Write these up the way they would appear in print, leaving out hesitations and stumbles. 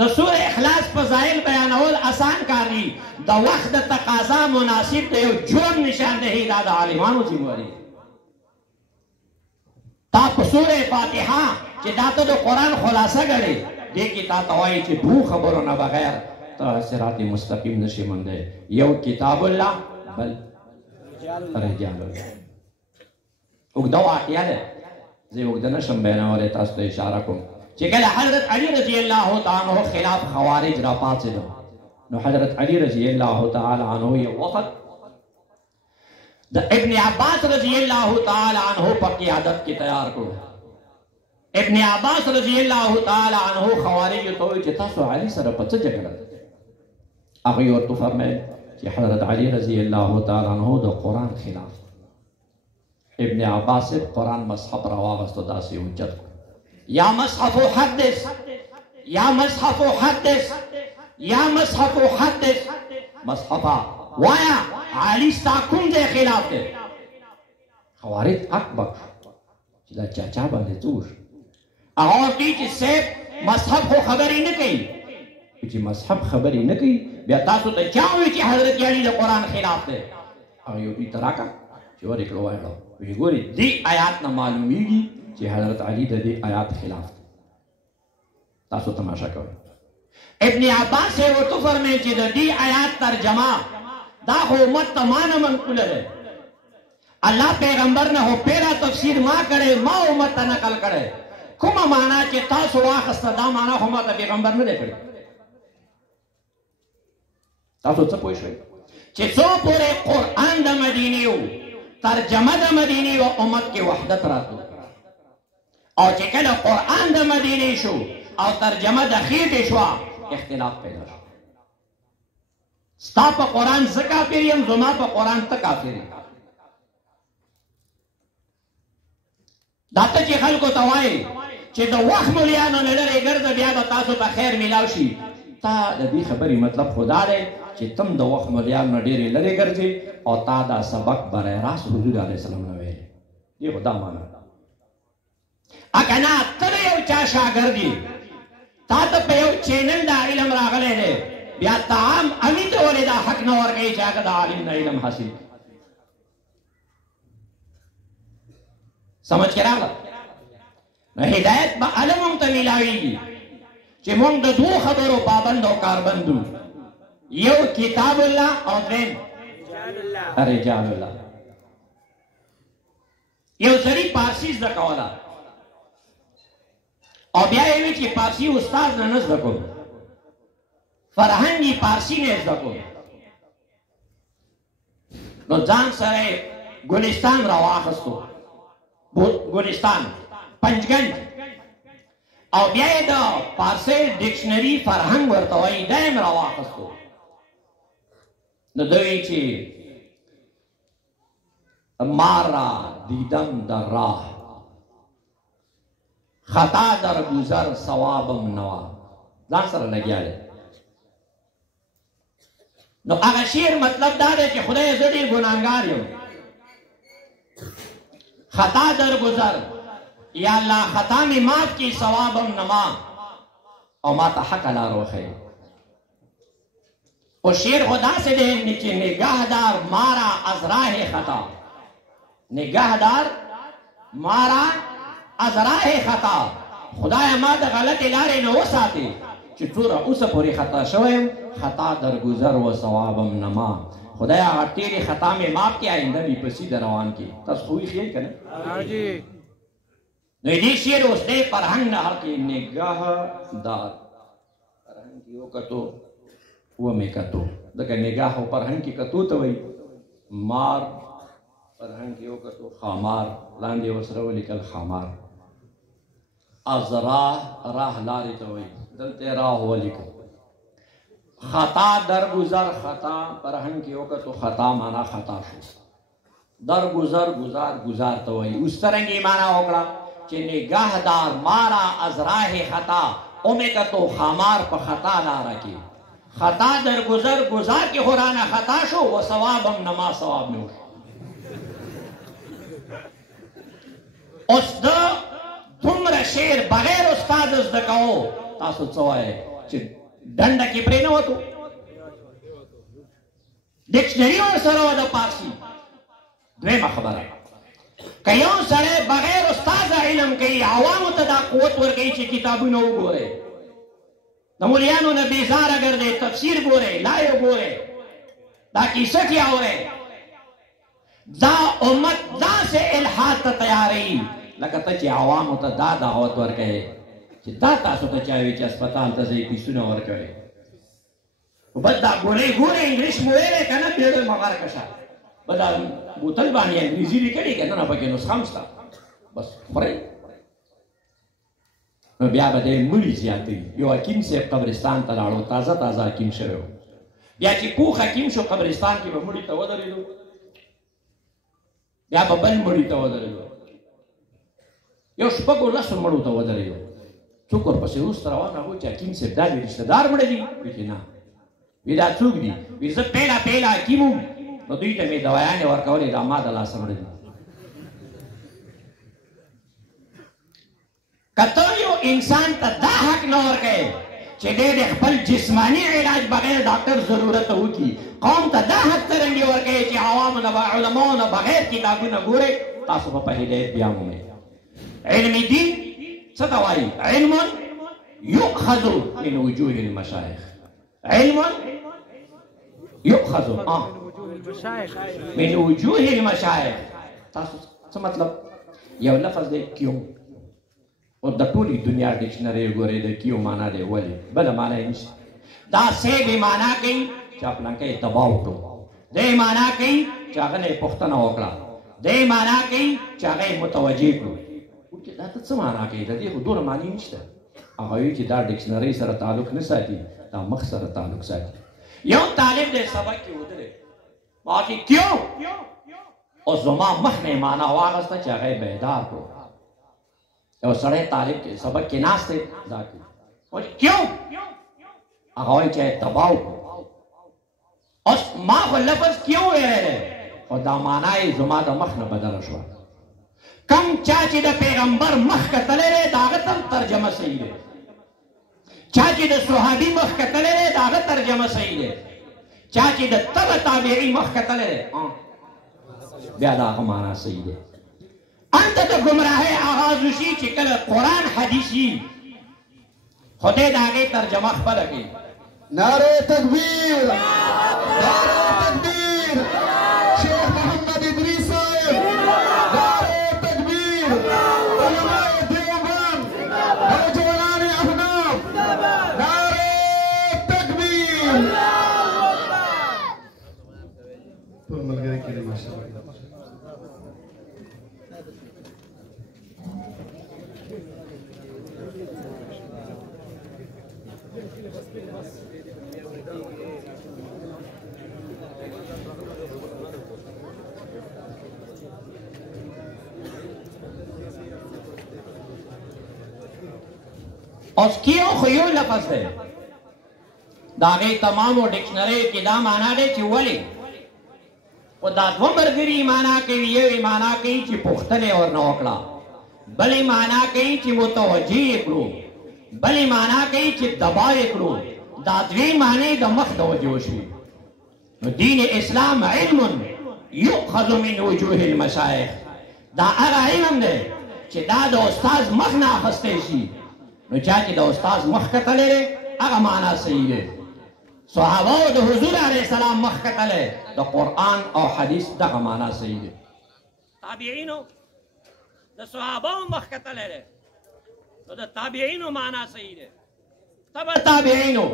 د سورة اخلاص فضائل بیانول آسان کار دی، د وخت د تقاضا مناسب د یو جرم نشاندهی دا د عالمانو ذمہواری تا په سورة فاتحه چې دا ته د قرآن خلاصه ګڼې دې کې تا ته وایي چې دوه خبرو نه بغیر ته صراط مستقیم نشي موندی، یو کتاب الله بل رجال الله. اوږده واقعه ده، زه اوږده نشم بیانولی، تاسو ته اشاره کوم چې کله حضرت علی رضی الله تعالی عنہ خلاف خوارج را پاڅېدل نو حضرت علی رضی الله تعالی عنہ یو وفد د ابن عباس رضی الله تعالی عنہ په قیادت کې تیار کړو. ابن عباس رضی الله تعالی عنہ خوارج ته وایي چې تاسو علي سره په څه جګړه؟ هغوی ورته فرمیل چې حضرت علی رضی الله تعالی عنہ د قرآن خلاف. ابن عباس قرآن مصحف را واغستو داسې اوچت کړ، یا مصحف حدث یا مصحف حدث یا مصحف حدث، مصحفا وایا علی ستا کوم ځای خلاف دی؟ خوارج حق بک چې دا چاچا باندې زور هغه ورته چې صاحب مصحف خو خبرې نه کوي، چې مصحف خبرې نه کوي بیا تاسو ته چا وایي چې حضرت علی د قرآن خلاف دی؟ هغه یو دوی ته راکړه چې ورې کړه وایړه وایي ګورې دې آیات نه معلومیږي چې حضرت علی د دې آیات خلاف دی، تاسو تماشا کوئ. ابن عباس یې ورته فرمایي چې د دې آیات ترجمه دا خو امت ته مانه منقوله ده، الله پیغمبر نه هو پیرا تفسیر ما کړی، ما امت ته نقل کړی، کومه معنا چې تاسو واخسته دا معنا خو ما ته پیغمبر نه دی کړی. تاسو څه پوه شئ چې څو پورې قرآن د مدینې و، ترجمه د مدینې و، امت کې وحدت راتلو، او چې کله قرآن د مدینې شو او ترجمه د خیټې شوه اختلاف پیدا شو. ستا په قرآن زه کافر یم، زما په قرآن ته کافر یم. دا ته چې خلکو ته وایي چې د وخت مولیانو نه لرې ګرځه بیا به تاسو ته خیر میلاو شي، تا د دې خبرې مطلب خو دا دی چې تم د وخت مولیانو نه ډېرې لرې ګرځې او تا دا سبق برای راست حضور علیه السلام نه ویلی. دې خو دا معنا ده. که نه ته د یو چا شاګرد یې، تا ته په یو چینل دا علم راغلی دی، بیا ته عام امي ته ولې دا حق نه ورکوي چې هغه د عالم نه علم حاصل کړي؟ سمجھ کې راغله؟ نو هدایت به هله مونږ ته میلاویږي چې مونږ د دوو خبرو پابند او کاربند وو، یو کتاب الله او دویم رجال الله. یو سړي پارسي زده کوله او بیا یې وی چې پارسي استاد نه نه زده کوم، فرهنګي پارسي نه زده کوم، نو ځان سره ګلستان را واخستو، ګلستان پنجګنج، او بیا یې د پارسي ډکشنري فرهنګ ورته وایي دا یې را واخستو. نو ده وی چې مارا دیدم در راه خطا در گذر ثوابم نوا، ځان سره لګیا دی. نو هغه شعر مطلب دا دی چې خدای زه ډېر ګناهګار یم، خطا در گذر یا الله خطا مې معاف کړي، ثوابم نما او ما ته حق لار وښیي. او شعر خو داسې دی چې نگهدار مارا از راه خطا، نگهدار مارا از راه خطا، خدای ما د غلطې لارې نه وساتي چې څومره اوسه پورې خطا شوی یم، خطا در گذر و ثوابم نما، خدای هغه تېرې خطا مې معاف کړي، آینده مې په سیده روان کړي. تاسو خو ویښ یې که نه؟ نو دې شعر اوس دی فرهنګ نه هر کې نگهدار، فرهنګ کې وکتو ومې کتو، ځکه نگاه او فرهنګ کې کتو ته وایي، مار فرهنګ کې وکتو خامار، لاندې ورسره ولیکل خامار. از راه لارې ته وایي، دلته راه ولیکل. خطا در گذر، خطا فرهنګ کې وکتو خطا معنا خطا شو، در گذر گذار گذار ته وایي. اوس څرنګې معنا وکړه چې نگهدار مارا از راه خطا، ومې کتو خامار په خطا لاره کې، خطا در گذر گذار کې خو رانه خطا شو، و ثوابم نما ثواب مې وشو. اوس د دومره شعر بغیر استاد زده کوو، تاسو څه وایئ چې ډنډه کې پرې نه وته ډکشنری ورسره وه د پارسي. دویمه خبره که یو سړی بغیر استاذ علم کوي عوامو ته دا قوت ورکوي چې کتابونه وګورئ د مولیانو نه بیزاره ګرځئ تفسیر ګورئ لایو ګورئ دا کیسه کې اورئ دا امت داسې الحاد ته تیاروي لکه ته چې عوامو ته دا دعوت ورکوې چې دا تاسو ته چا وي چې اسپتال ته ځئ فیسونه ورکوئ بس دا ګورئ انګلیش مو ویلی که نه بیړۍ مه غرقه شه بس دا بوتل باندې انګریزي لیکلي که نه نه پکې نسخه هم شته بس خورئ نو بیا به دی مړي زیاتوي. یو حکیم صاحب قبرستان ته لاړو تازه حکیم شوی و بیا چې پوخ حکیم شو قبرستان کې به مړي ته ودرېدو بیا به بل مړي ته ودرېدو یو شپږو لسو مړو ته ودرېدو څوک ورپسې وروسته روان هغوی چې حکیم صاحب دا دې رشته دار مړه دي وایي چې نه وی دا څوک دي وی زه پیله حکیم وم نو دوی ته مې دوايانې ورکولې دا ما د لاسه مړه دي. که ته یو انسان ته دا حق نه ورکوې چې دی د خپل جسماني علاج بغیر ډاکټر ضرورت وکړي قوم ته دا حق څرنګې ورکوې چې عوامو نه علماو نه بغیر کتابونه ګورئ تاسو به په هدایت بیا مومئ. علم دین څه ته وایي علم یؤخذ من وجوه المشایخ علم یؤخذ من وجوه المشایخ تاسو څه مطلب یو لفظ دی کیو او د ټولې دنیا ډکشنري ګورئ د کیو معنا دی ولې بله معنا یې نشته. دا سی بې معنا کوي چې پلانکی یې تباه وکړو دی معنا کوي چې هغه نه یې پوښتنه وکړه دی معنا کوي چې هغه یې متوجه کړو. دا ته څه معنا کوي د دې خو دومره معنی نشته. هغه وایي چې دا ډکشنري سره تعلق نه ساتي دا مخ سره تعلق ساتي. یو طالب دی سبق کې ودرېد ما کې کیو او زما مخ نه معنا واغسته چې هغه یې بیدار کړو. یو سړی طالب کې سبق کې ناست دی دا کوي وایي کیو هغه وایي چې تباه وکړو. اوس ما خو لفظ کیو ویلی خو دا معنا یې زما د مخ نه بدله شوه. کم چا چې د پیغمبر مخ کتلی دی د هغه تم ترجمه صحیح دی چا چې د صحابي مخ کتلی دی د هغه ترجمه صحیح دی چا چې د تبع تابعي مخ کتلی دی بیا د هغه معنا صحیح دی. هلته د ګمراهۍ آغاز وشي چې کله قرآن حدیث وي خدای د هغې ترجمه خپله کوي. نعره تکبیر نعره تکبیر شیخ محمد ادریس صاحب نعره تکبیر علماء دیوبند نوجوانان احناف نعره تکبیر ټول ملګري کړي ماشاءالله. اوس کیو خو یو لفظ دی د هغې تمامو ډکشنریو کې دا معنا دی چې ولې خو دا دوه ملګري معنا کوي یو یې معنا کوي چې پوښتنه یې ورنه وکړه بل یې معنا کوي چې متوجه یې کړو بل یې معنا کوي چې دبا یې کړو. دا دوې معنی د مخ د وجې وشوي. نو دین اسلام علم یؤخذ من وجوه المشایخ دا هغه علم دی چې دا د استاذ مخ نه اخیستی شي. نو چا چې د استاذ مخ کتلی دی هغه معنا صحیح دی. صحابه د حضور علیه السلام مخ کتلی د قرآن او حدیث دغه معنا صحیح دی. تابعینو د صحابه مخ کتلی دی نو د تابعینو معنا صحیح دی. تبع تابعینو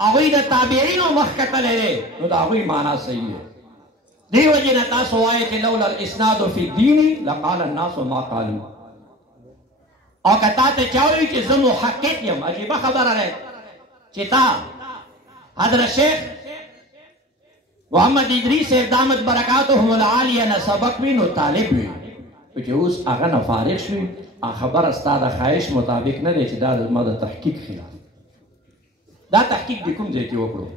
هغوی د تابعینو مخ کتلی دی نو د هغوی معنا صحیح دی. دې وجې نه تاسو وایئ چې لولا الاسناد فی الدین لقال الناس ما قالوا. او که تا ته چا وایي چې زه محقق یم عجیبه خبره دی چې تا حضرت شیخ محمد ادریس صاحب دامت برکاتهم العالیه نه سبق وي نو طالب وي چې اوس هغه نه فارغ شوي خبره ستا د خواهش مطابق نه دی چې دا زما د تحقیق خلاف دا تحقیق د کوم ځای کې وکړو.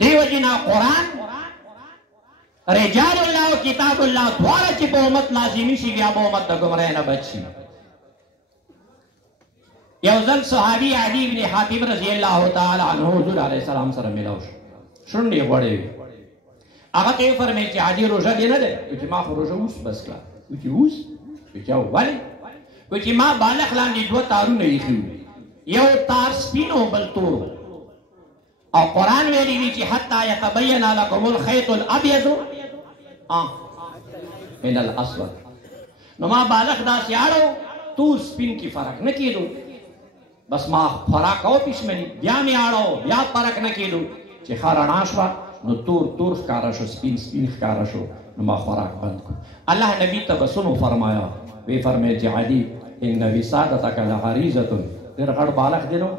دې وجې نه قرآن رجال الله و کتاب الله دواړه چې په امت لازمي شي بیا به امت د ګمراه نه بچ شي. یو ځل صحابي عدي ابن حاتم رضی الله تعالی عنہ حضور علیه السلام سره ملاو شو شونډې غوړې وي هغه ته یې فرمایي چې عدي روژه دې نه دی چې ما خو روژه اوس بس کړه چې اوس چې ولې چې ما بالغ لاندې دوه تارونه ایښي یو تار سپین او بل تور او قرآن ویلی وی چې حتی یتبین لکم الخیط الابیض من الاسود نو ما بالغ داسې اړو تور سپین کې فرق نه کېدو بس ما خوراک او پښمني بیا مې اړو بیا فرق نه کېدو چې ښه رڼا شوه نو تور ښکاره شو سپین ښکاره شو نو ما خوراک بند کړو الله نبی ته بس فرمایا وی فرمایل چې عدي ان وسادتک لغریزة ډېر غټ بالغ دی نو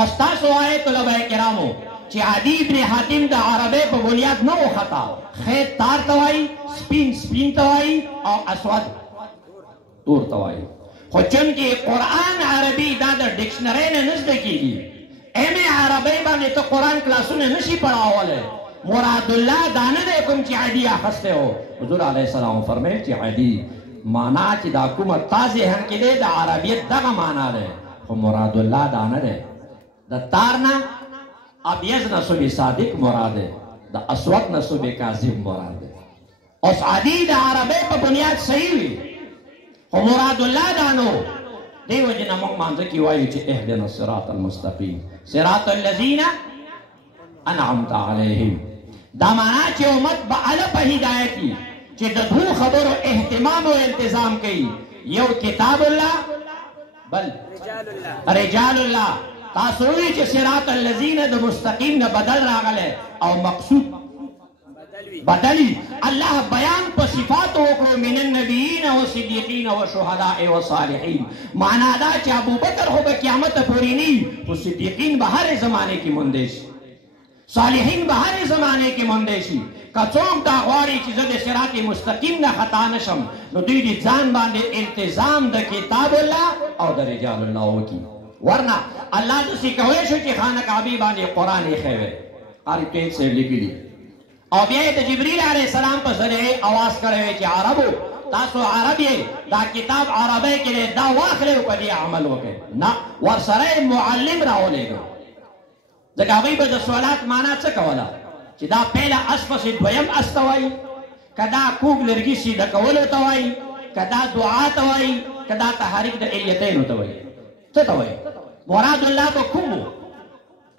او ستاسو وایي طلبه کرامو چې عدي ابن حاتم د عربۍ په بنیاد نه و خطا خیط تار ته وایي سپین ته وایي او اسود تور ته وایي خو چونکې قرآن عربي دا د ډکشنرۍ نه نه زده کېږي ایم عربۍ باندې ته قرآن کلاسونه نشي پړاولی مراد الله دا نه دی کوم چې عدي اخیستی و حضور علیه السلام فرمیل چې عدي معنا چې دا کومه تا ذهن کې دی د عربیت دغه معنا دی خو مراد الله دا نه دی د تار نه ابیض نه صبح صادق مراد دی د اسود نه صبح کاذب مراد دی اوس عدي د عربۍ په بنیاد صحیح وي خو مراد الله دا نو دی وجه نه موږ مانځه کې وایو چې اهدنا الصراط المستقیم صراط الذین انعمت علیهم دا معنا چې امت به اعلی په هدایت وي چې د دوه خبرو اهتمام او التزام کوي یو کتاب الله بل رجال الله تاسو وی چې صراط الذین د مستقیم نه بدل راغله او مقصود بدلی الله بیان په صفات وکړو من النبیین او صدیقین او شهداء او صالحین معنا دا چې ابوبکر خو به قیامت پورې نه خو صدیقین به هر زمانه کې مونږ شي صالحین به هر زمانه کې مونږ شي کڅوم دا غواړي چې زه د صراط مستقیم نه خطا نشم نو دوی دې ځان باندې التزام د کتاب الله او د رجال الله وکړي ورنه الله دې کوي شو چې خانه کعبه باندې قران یې خوي قاری ته څه لیکلي او بیا د جبرئیل علیه السلام په ذریعه आवाज کړی چې عربو تاسو عربی دا کتاب عربی کې دا واخلې په دې عمل وکړي نه ورسره معلم راولېږي ځکه هغوی به د سوالات معنا څه کوله چې دا پیله اس پسې دویم اس ته وایي که دا کوږ لرګي سیده کولو ته وایي که دا دعا ته وایي که دا تحریک د الیتینو ته وایي څه ته وایي مراد الله به کوم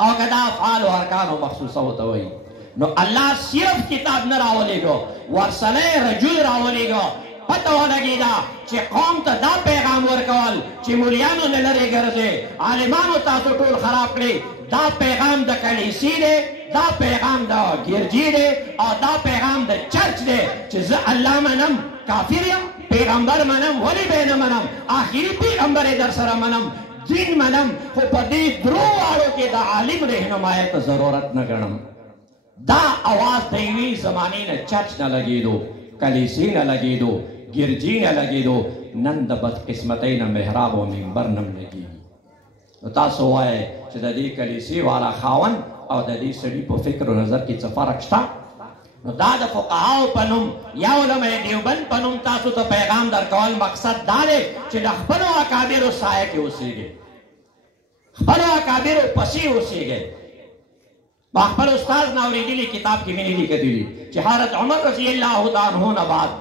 او که دا افعال و ارکانو مخصوصه ته وایي نو الله صرف کتاب نه راولېږو ورسره رجل راولېږو پته ولګېده چې قوم ته دا پیغام ورکول چې مولیانو نه لرې ګرځې عالمانو تاسو ټول خراب کړي دا پیغام د کلیسي دی دا پیغام د ګرجي دی او دا پیغام د چرچ دی چې زه الله منم کافر یم پیغمبر منم ولې به نه منم آخري پیغمبر در سره منم دین منم خو په دې درو واړو کې د عالم رهنمایۍ ته ضرورت نه ګڼم دا आवाज د یوې زمانې نه چرچ نه لګېدو کلیسي نه لګېدو ګرجي نه لګېدو نن د بدقسمتۍ نه محراب او منبر نه لګېږي نو تاسو وایئ چې د دې کلیسي والا خاوند او د دې سړي په فکر او نظر کې څه فرق شته نو دا د فقهاو په نوم یا علماء دیوبند په نوم تاسو ته پیغام درکول مقصد دا دی چې د خپلو اکابرو سایه کې اوسېږئ خپلو اکابرو پسې اوسېږئ با خپل استاد نه اورېدلي کتاب کې مې نه لیکلي چې حضرت عمر رضی الله تعالی عنه نه بعد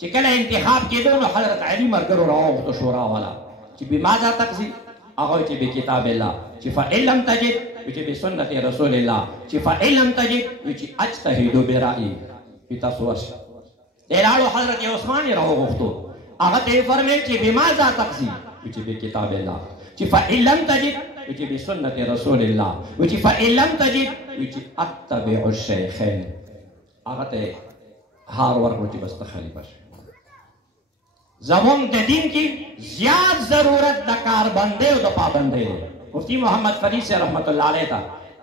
چې کله انتخاب کېدو نو حضرت علي ملګرو راوغوښته شورا والا چې بماذا تقضي هغه چې بکتاب الله چې فإن لم تجد چې بسنت رسول الله چې فإن لم تجد چې اجتهد برأيي په تاسو ورشه دلاړو حضرت عثمان راوغوښتو هغه ته فرمایل چې بماذا تقضي چې بکتاب الله چې فإن لم تجد چې بسنت رسول الله چې فإن لم تجد چې اتبع الشيخين هغه ته هار ورکو چې بس خلیفہ شي زمون د دین کې زیات ضرورت د کاربندۍ او د پابندۍ دی مفتی محمد فرید سے رحمت الله علیه ته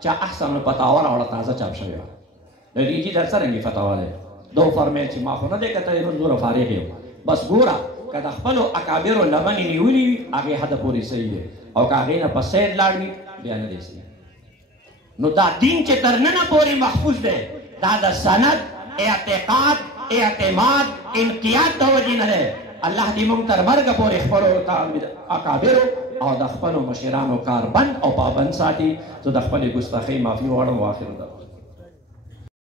چا احسن الفتاوا راوړه تازه چاپ شوی و د ریجی در څرنګه فتاوا ده دو فرمایل چې ما خو نه دی کته نو زوره فارغ یم بس ګوره که د خپلو اکابرو لمنې نیولي وي هغې حده پورې صحیح دی او که هغې نه په سید لاړ وي بیا نه دی صحیح نو دا دین چې تر ننه پورې محفوظ دی دا د سند اعتقاد اعتماد انقیاد د وجې نه دی الله دې موږ تر مرګه پورې خپلو اکابرو او د خپلو مشرانو کار بند او پابند ساتي. زه د خپلې ګستاخۍ معافي غواړم. واخر دعوانا